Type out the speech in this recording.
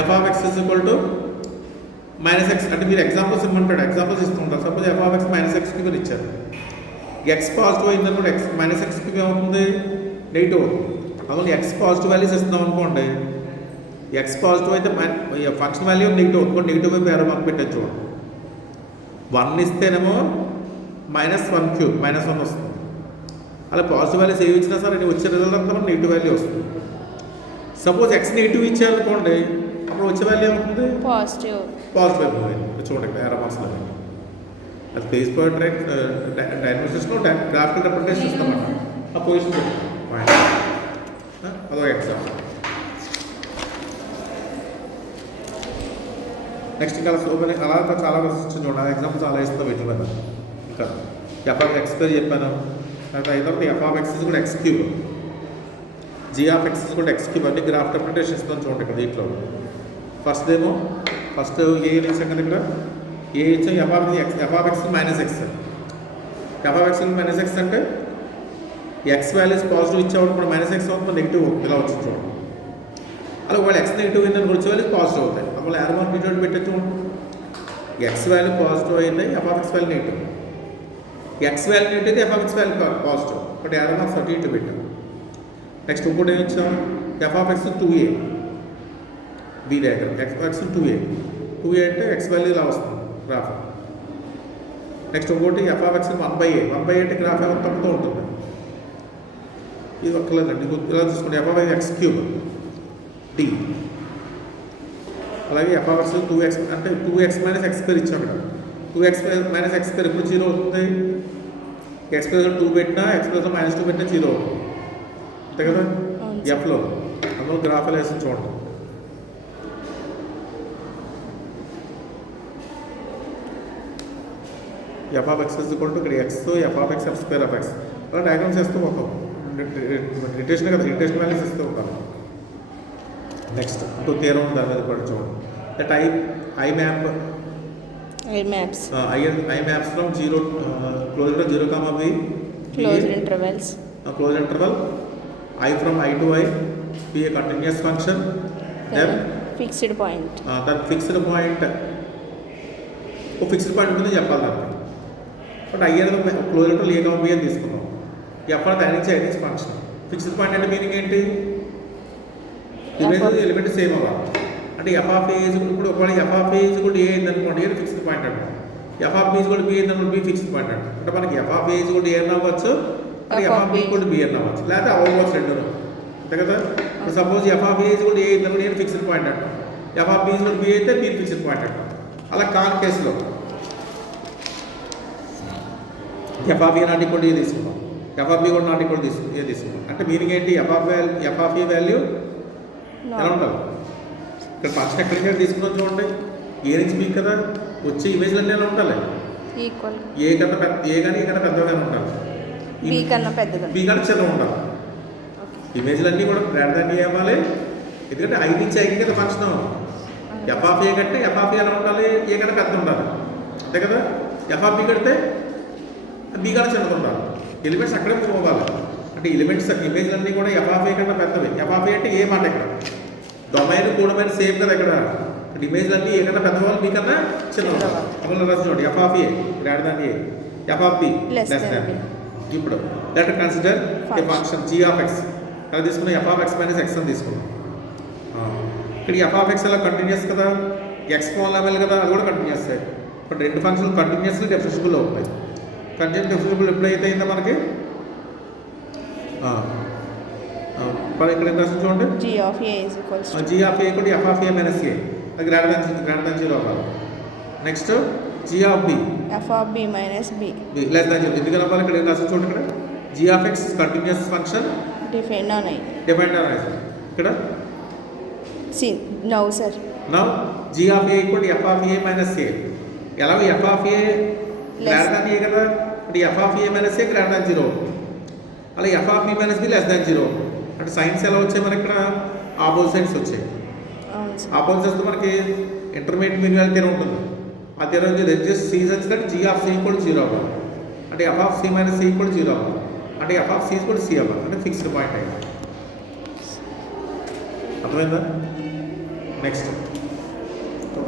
F of X is equal to minus X. అంటే మీరు examples ఇవ్వమంటాడు, ఎగ్జాంపుల్స్ ఇస్తుంటారు. Suppose F of X minus ఎక్స్కి మీరు ఇచ్చారు, ఎక్స్ పాజిటివ్ అయిందనుకోండి, ఎక్స్ మైనస్ ఎక్స్కి ఏమవుతుంది, నెగిటివ్. అందులో ఎక్స్ పాజిటివ్ వాల్యూస్ ఇస్తున్నాం అనుకోండి, ఎక్స్ పాజిటివ్ అయితే ఫంక్షన్ వాల్యూ నెగిటివ్ అనుకోండి, నెగిటివ్ వైపు ఏరో మార్క్ పెట్టచ్చు చూడండి. 1 ఇస్తేనేమో -1³ -1 వస్తుంది. అలా పాజిటివ్ వాల్యూస్ ఏవి ఇచ్చినా సరే వచ్చే రిజల్ట్ అంతా నెగిటివ్ వాల్యూ వస్తుంది. సపోజ్ ఎక్స్ నెగిటివ్ ఇచ్చారనుకోండి, అప్పుడు వచ్చే వాల్యూ ఏమవుతుంది, పాజిటివ్ అయిపోతుంది. చూడండి ఏరో మార్క్స్ అది స్పేస్ పాయింట్ డైమెన్షన్స్లో గ్రాఫికల్ రిప్రజెంటేషన్ ఇస్తామన్నమాట. ఆ పొజిషన్ పాయింట్ అదో ఎగ్జాంపుల్. నెక్స్ట్ ఇంకా అలా చాలా చూడండి, ఆ ఎగ్జాంపుల్ చాలా ఇస్తాం వీటి మీద. ఇంకా ఎఫ్ ఆఫ్ ఎక్స్ పేరు చెప్పాను, తర్వాత అయిన తర్వాత ఎఫ్ ఆఫ్ ఎక్స్ కూడా x³, జీ ఆఫ్ ఎక్స్ కూడా x³ అన్ని గ్రాఫ్ రిప్రజెంటేషన్ ఇస్తాం చూడండి ఇక్కడ దీంట్లో. ఫస్ట్ ఏ ఇచ్చాం కదా, ఇక్కడ ఏ ఇచ్చాం, F of X minus X. F of X minus X అంటే ఎక్స్ వాల్యూస్ పాజిటివ్ ఇచ్చేవాడు కూడా మైనస్ ఎక్స్ అవుతుంది, నెగిటివ్ ఇలా వచ్చింది చూడండి. అలా వాళ్ళు ఎక్స్ నెగిటివ్ అయిందని వచ్చే వాల్యూస్ పాజిటివ్ అవుతాయి. అప్పుడు ఏరో మార్క్ ఇటువంటి పెట్టచ్చు. ఎక్స్ వాల్యూ పాజిటివ్ అయితే F of X value negative, X value negative అయితే F of X value positive. ఒకటి ఏరో మార్క్స్ అటు ఇటు పెట్టాం. నెక్స్ట్ ఇంకోటి ఏమి ఇచ్చాం, F of X 2a, B దగ్గర ఎఫ్ ఎక్స్ 2a అంటే ఎక్స్ వాల్యూ ఇలా వస్తుంది గ్రాఫ్. నెక్స్ట్ ఇంకోటి ఎఫ్ ఆఫ్ ఎక్స్ 1/a అంటే గ్రాఫ్ ఏమో తప్పుతూ ఉంటుంది. ఇది ఒక్కలేదండి, ఇలా చూసుకోండి. ఎఫ్ ఆఫ్ x³ d, అలాగే ఎఫ్ ఆఫ్ ఎక్స్ 2x అంటే 2x - x² ఇచ్చాం ఇక్కడ. 2x - x² ఎప్పుడు 0 అవుతుంది, x ప్లస్ 2 పెట్టినా x ప్లస్ -2 పెట్టినా 0 అవుతుంది అంతే కదా ఎఫ్లో. అందులో గ్రాఫ్ వేసి చూడండి. ఎఫ్ ఆఫ్ ఎక్స్ ఇక్కడ X, F of X, f² of X అలా డయాగ్రామ్స్ వేస్తూ ఉంటాం. రిటేషన్ కదా, రిటేషన్ వాల్యూస్ ఇస్తూ ఉంటాం. నెక్స్ట్ ఇంకో థియరం ఉంది, దాని మీద కూడా చూడండి. That I maps from 0 closed 0, b closed intervals, closed interval I from I to I be a continuous function, then fixed point, that fixed point fixed point ఉందని చెప్పాలి దాన్ని. బట్ ఐ అనేది క్లోజ్ ఇంటర్వల్ ఏ, b అని తీసుకున్నాం. F అనేది ఐనించి function. Fixed point అంటే meaning ఏంటి, image element same అవ్వాలి. అంటే ఎఫ్ ఆఫ్ ఏ ఇప్పుడు ఒకవేళ ఎఫ్ ఆఫ్ ఏ కూడా ఏ అయింది అనుకోండి, ఏ ఫిక్స్డ్ పాయింట్ అంటాం. ఎఫ్ ఆఫ్ బీ కూడా బి అయింది అనుకోండి, బి ఫిక్స్డ్ పాయింట్ అంటాం. అంటే మనకి ఎఫ్ ఆఫ్ ఏ కూడా ఏ అని అవ్వచ్చు, అంటే ఎఫ్ ఆఫ్ బీ కూడా బి అని అవ్వచ్చు, లేకపోతే అవ్వచ్చు రెండు అంతే కదా. సపోజ్ ఎఫ్ ఆఫ్ ఏ కూడా ఏ అయింది అనుకోండి, ఏ ఫిక్స్డ్ పాయింట్ అంటాం. ఎఫ్ ఆఫ్ బీ కూడా బి అయితే బి ఫిక్స్డ్ పాయింట్ అంటాం. అలా కాని కేసులో F of A not equal A తీసుకున్నాం, ఎఫ్ ఆఫ్ బీ కూడా నాట్ ఈక్వల్ ఏ తీసుకున్నాం. అంటే మీనింగ్ ఏంటి, ఎఫ్ ఆఫ్ ఏ వాల్యూ ఎలా ఉండాలి. ఇక్కడ ఫంక్షన్ ఎక్కడి నుంచి తీసుకున్నాం చూడండి, ఏ నుంచి బీ కదా, వచ్చే ఇమేజ్లు అన్నీ ఎలా ఉండాలి, ఈక్వల్ ఏ కన్నా పెద్ద, ఏ కానీ ఏ కన్నా పెద్దగానే ఉండాలి, బీ కన్నా పెద్దగా, బీ కన్నా చిన్నగా ఉండాలి. ఇమేజ్లు అన్నీ కూడా గ్రేటర్ దాన్ ఏ అవ్వాలి, ఎందుకంటే ఐ నుంచి ఐకి కదా ఫంక్షన్. ఎఫ్ ఆఫ్ ఏ కంటే ఎఫ్ ఆఫ్ ఏ ఎలా ఉండాలి, ఏ కన్నా పెద్ద ఉండాలి అంతే కదా. ఎఫ్ ఆఫ్ బీ కడితే బీ కన్నా చిన్నగా ఉండాలి, ఎలిమెంట్స్ అక్కడే మూవ్ అవ్వాలి. అంటే ఎలిమెంట్స్ ఇమేజ్లు అన్నీ కూడా ఎఫ్ ఆఫ్ ఏ కన్నా పెద్దవి. ఎఫ్ ఆఫ్ ఏ అంటే ఏ మాట ఇక్కడ డొమైన్ కూడమైన సేమ్ కదా. ఇక్కడ ఇమేజ్లు అన్నీ ఏ కన్నా పెద్దవాళ్ళు, బీ కన్నా చిన్నవాళ్ళు. అమలు రాసి చూడండి, F of A greater than A, F of B less than. ఇప్పుడు let consider A function G of X. అలా తీసుకున్నాం, F of X minus X అని తీసుకున్నాం. ఇక్కడ ఎఫ్ ఆఫ్ ఎక్స్ అలా కంటిన్యూస్ కదా, ఎక్స్ స్మాల్ లెవెల్ కదా, అది కూడా కంటిన్యూస్. ఇప్పుడు రెండు ఫంక్షన్లు కంటిన్యూస్లీ డిఫరెన్షియబుల్ అవుతాయి. కంటిన్యూస్ డిఫరెన్షియబుల్ ఎప్పుడైతే అయిందో మనకి ఇక్కడ ఎంత చూడండి, g of a is equals to g of a equal to f of a minus a, అది గ్రేటర్ దాన్ 0 అవ్వాలి. Next g of b, f of b minus b less than 0 ఎందుకని అవ్వాలి. ఇక్కడ ఎంత చూడండి, ఇక్కడ g of x continuous function depend on i, ఇక్కడ see now sir, now g of a equal to f of a minus a. ఎలాగో f of a greater than a కదా, అంటే f of a minus a greater than 0. అలా f of b minus b less than 0. అంటే science ఎలా వచ్చాయి మనకి, ఇక్కడ opposites వచ్చాయి. ఆపోజిట్స్ మనకి ఇంటర్మీడియట్ మీన్ వాల్యూ తీరం ఉంటుంది. ఆ తీరం జస్ట్ సి వచ్చినట్టు జీ ఆఫ్ సి ఈక్వల్ 0 అవ్వాలి, అంటే F of C minus C equal 0 అవ్వాలి, అంటే F of C equal C అవ్వాలి, అంటే ఫిక్స్డ్ పాయింట్ అయ్యింది. అర్థమైందా? నెక్స్ట్ तो